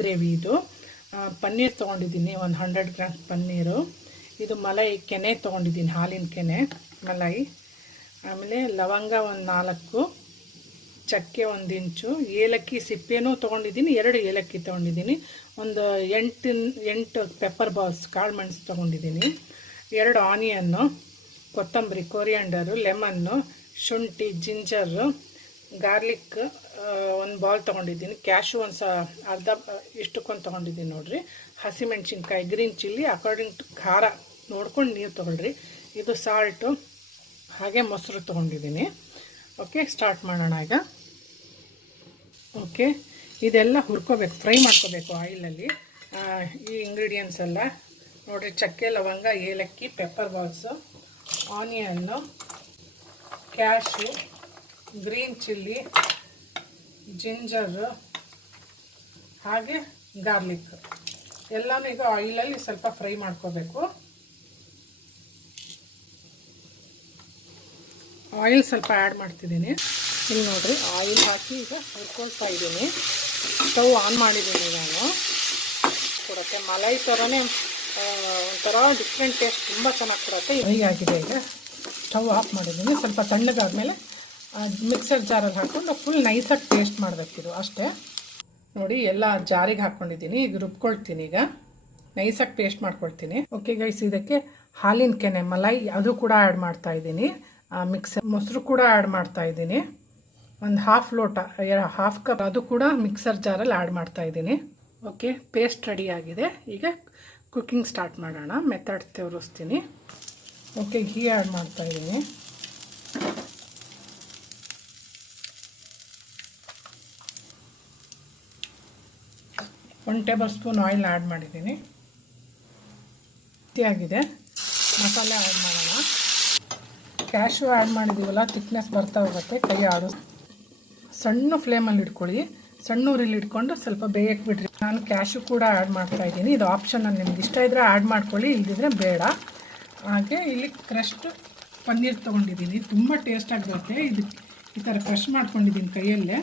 Gravy ಇದು. ಪನ್ನೀರ್ ತೊಗೊಂಡಿದ್ದೀನಿ, ಒಂದು 100 ಗ್ರಾಮ್ಸ್ ಪನ್ನೀರು. ಇದು ಮಲೈ ಕೆನೆ ತೊಗೊಂಡಿದ್ದೀನಿ, ಹಾಲಿನ ಕೆನೆ ಮಲೈ. ಆಮೇಲೆ ಲವಂಗ ಒಂದು 4, ಚಕ್ಕೆ 1 ಇಂಚು, ಏಲಕ್ಕಿ ಸಿಪ್ಪೆನೂ ತೊಗೊಂಡಿದ್ದೀನಿ, 2 ಏಲಕ್ಕಿ ತೊಗೊಂಡಿದ್ದೀನಿ, ಒಂದು 8 ಪೆಪ್ಪರ್ ಬಾಲ್ಸ್ ಕಾಳು ಮೆಣಸು ತೊಗೊಂಡಿದ್ದೀನಿ, 2 ಆನಿಯನ್ನು, ಕೊತ್ತಂಬರಿ, ಕೊರಿಯಾಂಡರು, ಲೆಮನ್ನು, ಶುಂಠಿ, ಜಿಂಜರು, ಗಾರ್ಲಿಕ್ 1 ಬಾಲ್ ತೊಗೊಂಡಿದ್ದೀನಿ, ಕ್ಯಾಶು ಅರ್ಧ ಇಷ್ಟಕ್ಕೊಂದು ತೊಗೊಂಡಿದ್ದೀನಿ ನೋಡಿರಿ, ಹಸಿಮೆಣ್ಸಿನ್ಕಾಯಿ, ಗ್ರೀನ್ ಚಿಲ್ಲಿ ಅಕಾರ್ಡಿಂಗ್ ಟು ಖಾರ ನೋಡ್ಕೊಂಡು ನೀರು ತೊಗೊಳ್ರಿ. ಇದು ಸಾಲ್ಟು, ಹಾಗೆ ಮೊಸರು ತೊಗೊಂಡಿದ್ದೀನಿ. ಓಕೆ, ಸ್ಟಾರ್ಟ್ ಮಾಡೋಣ ಈಗ. ಓಕೆ, ಇದೆಲ್ಲ ಹುರ್ಕೋಬೇಕು, ಫ್ರೈ ಮಾಡ್ಕೋಬೇಕು ಆಯಿಲಲ್ಲಿ. ಈ ಇಂಗ್ರೀಡಿಯೆಂಟ್ಸ್ ಎಲ್ಲ ನೋಡಿರಿ, ಚಕ್ಕೆ, ಲವಂಗ, ಏಲಕ್ಕಿ, pepper balls, onion, cash, green chilli, ginger, ಹಾಗೆ ಗಾರ್ಲಿಕ್ ಎಲ್ಲನೂ ಈಗ ಆಯಿಲಲ್ಲಿ ಸ್ವಲ್ಪ ಫ್ರೈ ಮಾಡ್ಕೋಬೇಕು. ಆಯಿಲ್ ಸ್ವಲ್ಪ ಆ್ಯಡ್ ಮಾಡ್ತಿದ್ದೀನಿ. ಇಲ್ಲಿ ನೋಡಿರಿ, ಆಯಿಲ್ ಹಾಕಿ ಈಗ ಹುರ್ಕೊಳ್ತಾ ಇದ್ದೀನಿ. ಸ್ಟವ್ ಆನ್ ಮಾಡಿದ್ದೀನಿ ನಾನು. ಕೊಡುತ್ತೆ ಮಲೈ ಥರನೇ, ಒಂಥರ ಡಿಫ್ರೆಂಟ್ ಟೇಸ್ಟ್, ತುಂಬ ಚೆನ್ನಾಗಿ ಕೊಡುತ್ತೆ. ಫ್ರೈ ಆಗಿದೆ. ಈಗ ಸ್ಟವ್ ಆಫ್ ಮಾಡಿದ್ದೀನಿ. ಸ್ವಲ್ಪ ತಣ್ಣಗಾದ್ಮೇಲೆ ಮಿಕ್ಸರ್ ಜಾರಲ್ಲಿ ಹಾಕ್ಕೊಂಡು ಫುಲ್ ನೈಸಾಗಿ ಪೇಸ್ಟ್ ಮಾಡಬೇಕಿದು ಅಷ್ಟೇ. ನೋಡಿ, ಎಲ್ಲ ಜಾರಿಗೆ ಹಾಕ್ಕೊಂಡಿದ್ದೀನಿ. ಈಗ ರುಬ್ಕೊಳ್ತೀನಿ, ಈಗ ನೈಸಾಗಿ ಪೇಸ್ಟ್ ಮಾಡ್ಕೊಳ್ತೀನಿ. ಓಕೆ ಗೈಸ್, ಇದಕ್ಕೆ ಹಾಲಿನ ಕೆನೆ ಮಲೈ ಅದು ಕೂಡ ಆ್ಯಡ್ ಮಾಡ್ತಾ ಇದ್ದೀನಿ. ಮಿಕ್ಸರ್ ಮೊಸರು ಕೂಡ ಆ್ಯಡ್ ಮಾಡ್ತಾ ಇದ್ದೀನಿ, ಒಂದು ಹಾಫ್ ಲೋಟ, ಹಾಫ್ ಕಪ್ ಅದು ಕೂಡ ಮಿಕ್ಸರ್ ಜಾರಲ್ಲಿ ಆ್ಯಡ್ ಮಾಡ್ತಾ ಇದ್ದೀನಿ. ಓಕೆ, ಪೇಸ್ಟ್ ರೆಡಿ ಆಗಿದೆ. ಈಗ ಕುಕ್ಕಿಂಗ್ ಸ್ಟಾರ್ಟ್ ಮಾಡೋಣ. ಮೆಥಡ್ ತೋರಿಸ್ತೀನಿ. ಓಕೆ, ಘೀ ಆ್ಯಡ್ ಮಾಡ್ತಾ ಇದ್ದೀನಿ. ಒಂದು ಟೇಬಲ್ ಸ್ಪೂನ್ ಆಯಿಲ್ ಆ್ಯಡ್ ಮಾಡಿದ್ದೀನಿ. ಆಗಿದೆ. ಮಸಾಲೆ ಆ್ಯಡ್ ಮಾಡೋಣ. ಕ್ಯಾಶು ಆ್ಯಡ್ ಮಾಡಿದ್ದೀವಲ್ಲ, ಥಿಕ್ನೆಸ್ ಬರ್ತಾ ಹೋಗುತ್ತೆ, ಕೈ ಆಡು. ಸಣ್ಣ ಫ್ಲೇಮಲ್ಲಿ ಇಟ್ಕೊಳ್ಳಿ, ಸಣ್ಣ ಉರಿಲಿ ಇಟ್ಕೊಂಡು ಸ್ವಲ್ಪ ಬೇಯಕ್ಕೆ ಬಿಡ್ರಿ. ನಾನು ಕ್ಯಾಶು ಕೂಡ ಆ್ಯಡ್ ಮಾಡ್ತಾ ಇದ್ದೀನಿ. ಇದು ಆಪ್ಷನಲ್, ನಿಮ್ಗೆ ಇಷ್ಟ ಇದ್ದರೆ ಆ್ಯಡ್ ಮಾಡ್ಕೊಳ್ಳಿ, ಇಲ್ಲದಿದ್ರೆ ಬೇಡ. ಹಾಗೆ ಇಲ್ಲಿ ಕ್ರಶ್ಡ್ ಪನ್ನೀರ್ ತೊಗೊಂಡಿದ್ದೀನಿ, ತುಂಬ ಟೇಸ್ಟಾಗಿರುತ್ತೆ. ಇದು ಈ ಥರ ಕ್ರಷ್ ಮಾಡ್ಕೊಂಡಿದ್ದೀನಿ ಕೈಯಲ್ಲೇ.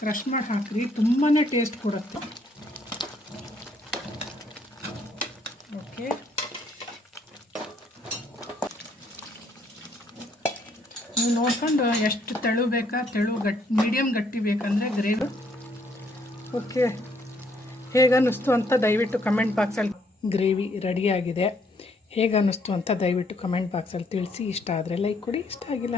ಕ್ರಷ್ ಮಾಡಿ ಹಾಕ್ರಿ, ತುಂಬಾ ಟೇಸ್ಟ್ ಕೊಡುತ್ತೆ. ಓಕೆ, ನೀವು ನೋಡ್ಕೊಂಡು ಎಷ್ಟು ತೆಳು ಬೇಕಾ, ಮೀಡಿಯಮ್ ಗಟ್ಟಿ ಬೇಕಂದರೆ ಗ್ರೇವಿ. ಓಕೆ, ಹೇಗನ್ನಿಸ್ತು ಅಂತ ದಯವಿಟ್ಟು ಕಮೆಂಟ್ ಬಾಕ್ಸಲ್ಲಿ. ಗ್ರೇವಿ ರೆಡಿಯಾಗಿದೆ. ಹೇಗನ್ನಿಸ್ತು ಅಂತ ದಯವಿಟ್ಟು ಕಮೆಂಟ್ ಬಾಕ್ಸಲ್ಲಿ ತಿಳಿಸಿ. ಇಷ್ಟ ಆದರೆ ಲೈಕ್ ಕೊಡಿ, ಇಷ್ಟ ಆಗಿಲ್ಲ